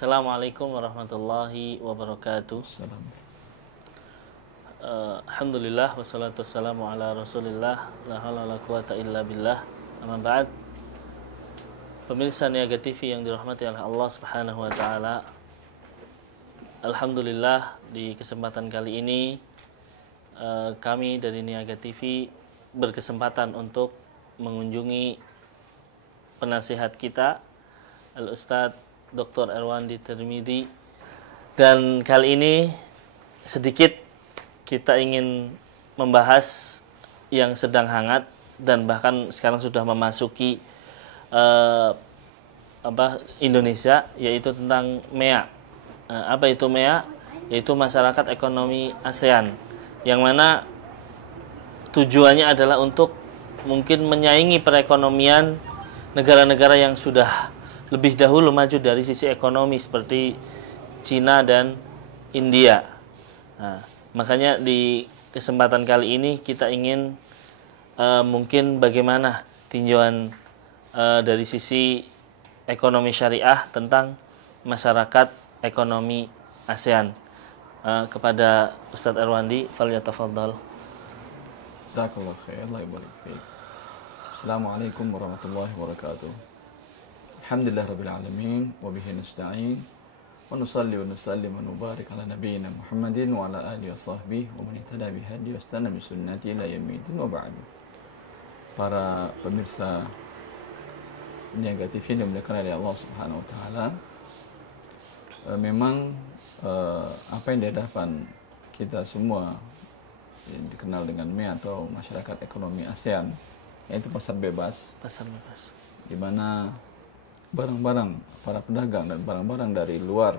Assalamualaikum warahmatullahi wabarakatuh. Alhamdulillah wassalatu wassalamu ala Rasulillah la haula wala quwata illa billah. Amma ba'd. Pemirsa Niaga TV yang dirahmati oleh Allah Subhanahu wa taala. Alhamdulillah di kesempatan kali ini kami dari Niaga TV berkesempatan untuk mengunjungi penasihat kita Al-Ustadz Dr. Erwandi Tirmidzi, dan kali ini sedikit kita ingin membahas yang sedang hangat dan bahkan sekarang sudah memasuki Indonesia, yaitu tentang MEA. Apa itu MEA? Yaitu Masyarakat Ekonomi ASEAN, yang mana tujuannya adalah untuk mungkin menyaingi perekonomian negara-negara yang sudah lebih dahulu maju dari sisi ekonomi seperti Cina dan India. Nah, makanya di kesempatan kali ini kita ingin mungkin bagaimana tinjauan dari sisi ekonomi syariah tentang masyarakat ekonomi ASEAN. Kepada Ustadz Erwandi, falyatafaddal. Jazakallahu khair, Allah yabarik fiik. Assalamualaikum warahmatullahi wabarakatuh. Alhamdulillah rabbil alamin wa bihi nasta'in wa nusalli wa nusallim wa nubarik ala nabiyyina Muhammadin wa ala alihi wa sahbihi wa man ihtada bi hadihi wa istana bi sunnati ila yaumil din wa ba'd. Para pemirsa Niaga TV yang dimuliakan oleh Allah Subhanahu wa taala, memang apa yang dihadapan kita semua yang dikenal dengan MEA atau Masyarakat Ekonomi ASEAN, yaitu pasar bebas, di mana barang-barang para pedagang dan barang-barang dari luar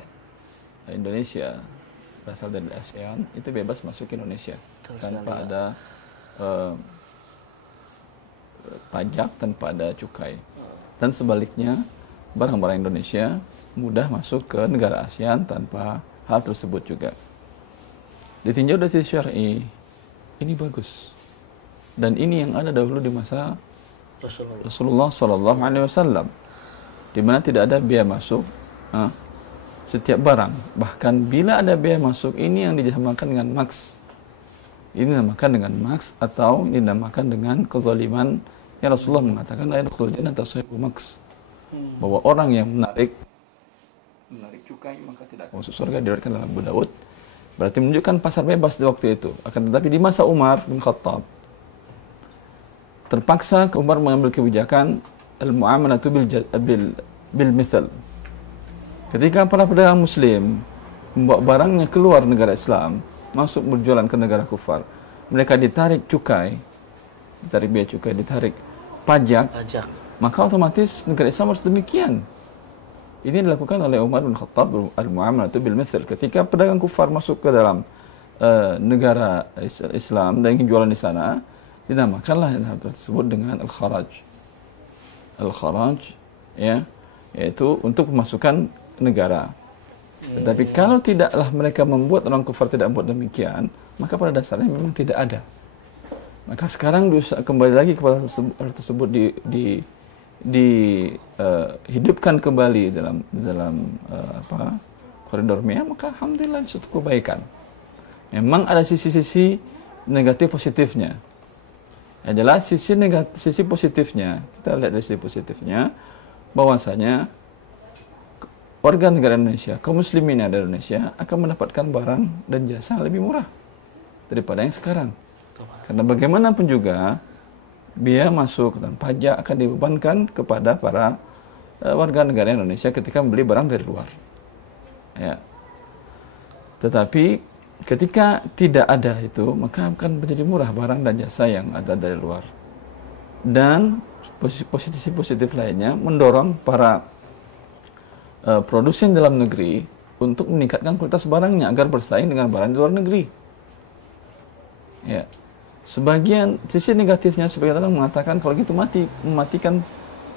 Indonesia berasal dari ASEAN itu bebas masuk ke Indonesia tanpa ada pajak, tanpa ada cukai. Dan sebaliknya, barang-barang Indonesia mudah masuk ke negara ASEAN tanpa hal tersebut juga. Ditinjau dari sisi syar'i, ini bagus. Dan ini yang ada dahulu di masa Rasulullah sallallahu alaihi wasallam, di mana tidak ada biaya masuk setiap barang. Bahkan bila ada biaya masuk, ini yang dinamakan dengan maks. Ini dinamakan dengan maks atau ini dinamakan dengan kezaliman. Ya, Rasulullah mengatakan la yadkhulul jannata sahibu maks, bahwa orang yang menarik cukai maka tidak akan masuk surga, diriwayatkan dalam Abu Daud. Berarti menunjukkan pasar bebas di waktu itu. Akan tetapi di masa Umar bin Khattab, terpaksa Umar mengambil kebijakan al-mu'amalatu bil mithal. Ketika para pedagang muslim membawa barangnya keluar negara Islam, masuk berjualan ke negara kufar, mereka ditarik cukai, ditarik biaya cukai, ditarik pajak, maka otomatis negara Islam harus demikian. Ini dilakukan oleh Umar bin Khattab, al-mu'amalatu bil mithal. Ketika pedagang kufar masuk ke dalam negara Islam dan ingin jualan di sana, dinamakanlah hal tersebut dengan al-kharaj. Al-kharaj, ya, yaitu untuk pemasukan negara. Tetapi kalau tidaklah mereka membuat, orang kufar tidak membuat demikian, maka pada dasarnya memang tidak ada. Maka sekarang kembali lagi kepada hal tersebut dihidupkan kembali dalam koridor MEA, maka alhamdulillah suatu kebaikan. Memang ada sisi-sisi negatif positifnya. Yang jelas sisi positifnya, kita lihat dari sisi positifnya, bahwasanya warga negara Indonesia, kaum muslimin yang ada di Indonesia akan mendapatkan barang dan jasa lebih murah daripada yang sekarang. Karena bagaimanapun juga biaya masuk dan pajak akan dibebankan kepada para warga negara Indonesia ketika membeli barang dari luar. Ya. Tetapi ketika tidak ada itu, maka akan menjadi murah barang dan jasa yang ada dari luar. Dan positif lainnya mendorong para produsen dalam negeri untuk meningkatkan kualitas barangnya agar bersaing dengan barang di luar negeri. Ya. Sebagian sisi negatifnya, sebagian orang mengatakan kalau gitu mematikan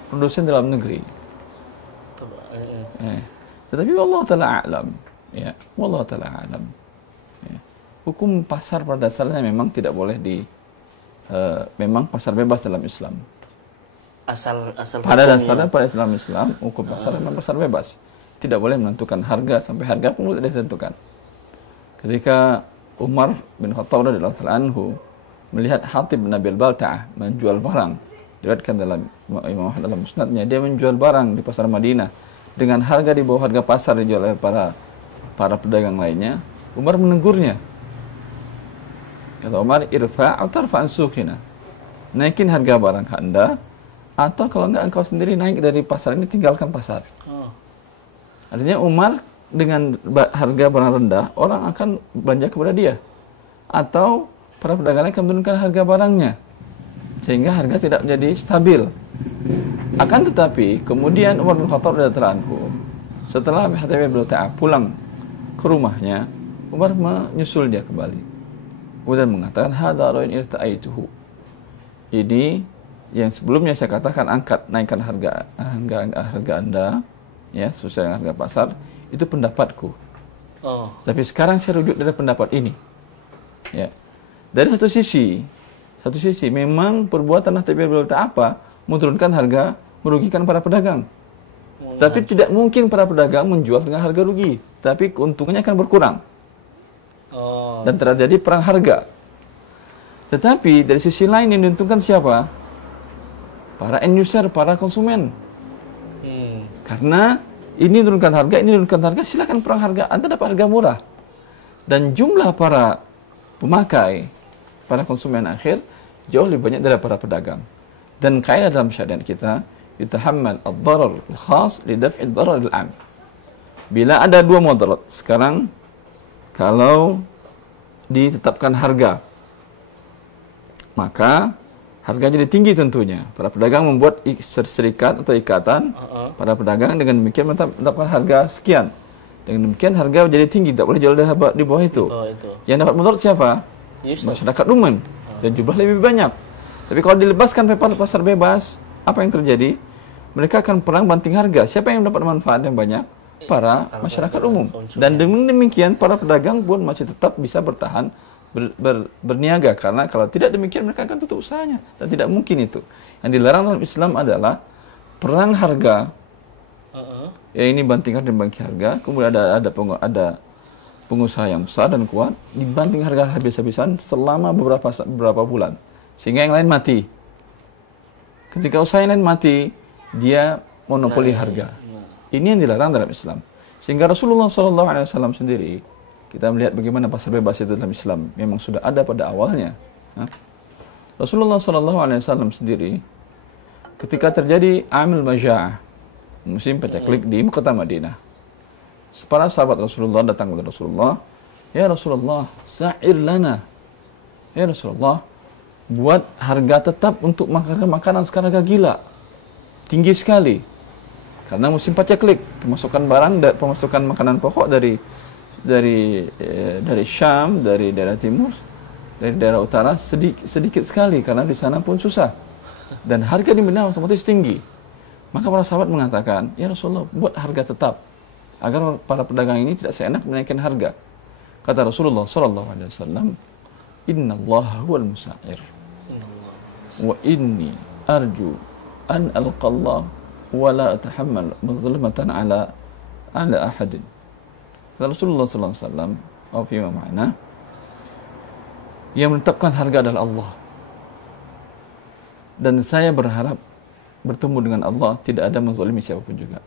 produsen dalam negeri. Tetapi wallahu ta'ala a'lam. Ya, wallahu ta'ala a'lam. Hukum pasar pada dasarnya memang tidak boleh memang pasar bebas dalam Islam. Asal Pada dasarnya pada Islam hukum pasar memang pasar bebas. tidak boleh menentukan harga, sampai harga pun tidak ditentukan. Ketika Umar bin Khattab radhiyallahu anhu melihat Hatib bin Abi Balta'ah menjual barang, diriwayatkan dalam Imam Ahmad dalam musnadnya, dia menjual barang di pasar Madinah dengan harga di bawah harga pasar dijual oleh para pedagang lainnya. Umar menegurnya. Kata Umar, irfa' atau tarfa'an suqina. Naikin harga barang Anda, atau kalau enggak engkau sendiri naik dari pasar ini, tinggalkan pasar. Artinya Umar dengan harga barang rendah, orang akan belanja kepada dia. Atau para pedagang akan menurunkan harga barangnya. Sehingga harga tidak menjadi stabil. Akan tetapi, kemudian Umar bin Khattab radhiyallahu anhu, setelah Hatib bin Balta'ah pulang ke rumahnya, Umar menyusul dia kembali. Kemudian mengatakan, hadza ra'in irta'aituhu. Ini yang sebelumnya saya katakan naikkan harga Anda, ya, sesuai dengan harga pasar, itu pendapatku. Tapi sekarang saya rujuk dari pendapat ini. Ya. Dari satu sisi memang perbuatan Hatib bin Balta'ah apa? Menurunkan harga, merugikan para pedagang. Tapi tidak mungkin para pedagang menjual dengan harga rugi, tapi keuntungannya akan berkurang. Dan terjadi perang harga. Tetapi dari sisi lain yang diuntungkan siapa? Para end user, para konsumen. Karena ini menurunkan harga, silakan perang harga, Anda dapat harga murah. Dan jumlah para pemakai, para konsumen akhir jauh lebih banyak dari para pedagang. Dan kaidah dalam syariat kita, yutahammal ad-darar al-khas li daf'i ad-darar al-'am. Bila ada dua mudarat, sekarang kalau ditetapkan harga, maka harga jadi tinggi tentunya. Para pedagang membuat serikat atau ikatan para pedagang, dengan demikian menetapkan harga sekian. Dengan demikian harga jadi tinggi, tidak boleh jual di bawah itu. Yang dapat mudarat siapa? Masyarakat umum. Dan jumlah lebih banyak. Tapi kalau dilepaskan pada pasar bebas, apa yang terjadi? Mereka akan perang banting harga. Siapa yang dapat manfaat yang banyak? Para masyarakat umum. Dan dengan demikian para pedagang pun masih tetap bisa bertahan, berniaga, karena kalau tidak demikian mereka akan tutup usahanya, dan tidak mungkin itu. Yang dilarang dalam Islam adalah perang harga. Ya, ini banting harga dan banting harga. Kemudian ada pengusaha yang besar dan kuat dibanting harga habis-habisan selama beberapa bulan, sehingga yang lain mati. Ketika usaha yang lain mati, dia monopoli harga. Ini yang dilarang dalam Islam. Sehingga Rasulullah SAW sendiri, kita melihat bagaimana pasar bebas itu dalam Islam memang sudah ada pada awalnya. Rasulullah SAW sendiri, ketika terjadi Amil Maja'ah, musim paceklik di kota Madinah, para sahabat Rasulullah datang kepada Rasulullah, ya Rasulullah, sa'ir lana. Ya Rasulullah, buat harga tetap untuk makanan sekarang harga gila, tinggi sekali. Karena musim paceklik, pemasukan makanan pokok dari Syam, dari daerah timur, dari daerah utara sedikit sekali, karena di sana pun susah. Dan harga di Madinah otomatis tinggi. Maka para sahabat mengatakan, ya Rasulullah, buat harga tetap agar para pedagang ini tidak seenak menaikkan harga. Kata Rasulullah SAW, Inna Allah huwal musa'ir, wa inni arju an alqallah wa la atahammal mazlamatan ala ahadin. Kata Rasulullah SAW, fima ma'na, yang menetapkan harga adalah Allah. Dan saya berharap bertemu dengan Allah, tidak ada menzalimi siapapun juga.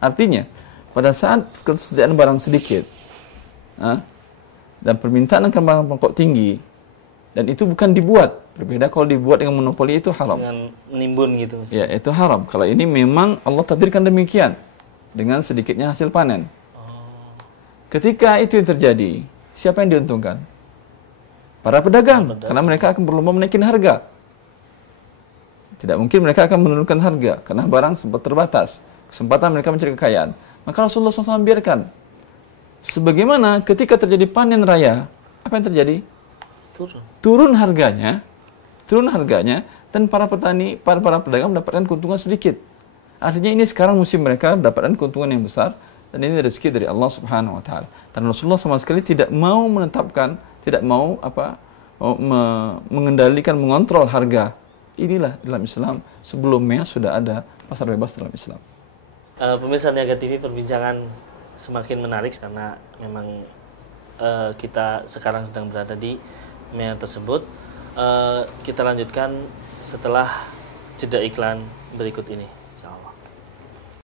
Artinya, pada saat ketersediaan barang sedikit, dan permintaan akan barang pokok tinggi, dan itu bukan dibuat. Berbeda kalau dibuat dengan monopoli, itu haram. Dengan menimbun gitu. Ya, itu haram. Kalau ini memang Allah takdirkan demikian, dengan sedikitnya hasil panen. Ketika itu yang terjadi, siapa yang diuntungkan? Para pedagang. Karena mereka akan berlomba menaikin harga. Tidak mungkin mereka akan menurunkan harga, karena barang sempat terbatas. Kesempatan mereka mencari kekayaan. Maka Rasulullah SAW biarkan. Sebagaimana ketika terjadi panen raya, apa yang terjadi? Turun harganya, dan para petani, para pedagang mendapatkan keuntungan sedikit. Artinya ini sekarang musim mereka mendapatkan keuntungan yang besar, dan ini rezeki dari Allah Subhanahu wa taala. Dan Rasulullah sama sekali tidak mau menetapkan, tidak mau mengendalikan, mengontrol harga. Inilah dalam Islam, sebelumnya sudah ada pasar bebas dalam Islam. Pemirsa Niaga TV, perbincangan semakin menarik karena memang kita sekarang sedang berada di media tersebut. Kita lanjutkan setelah jeda iklan berikut ini.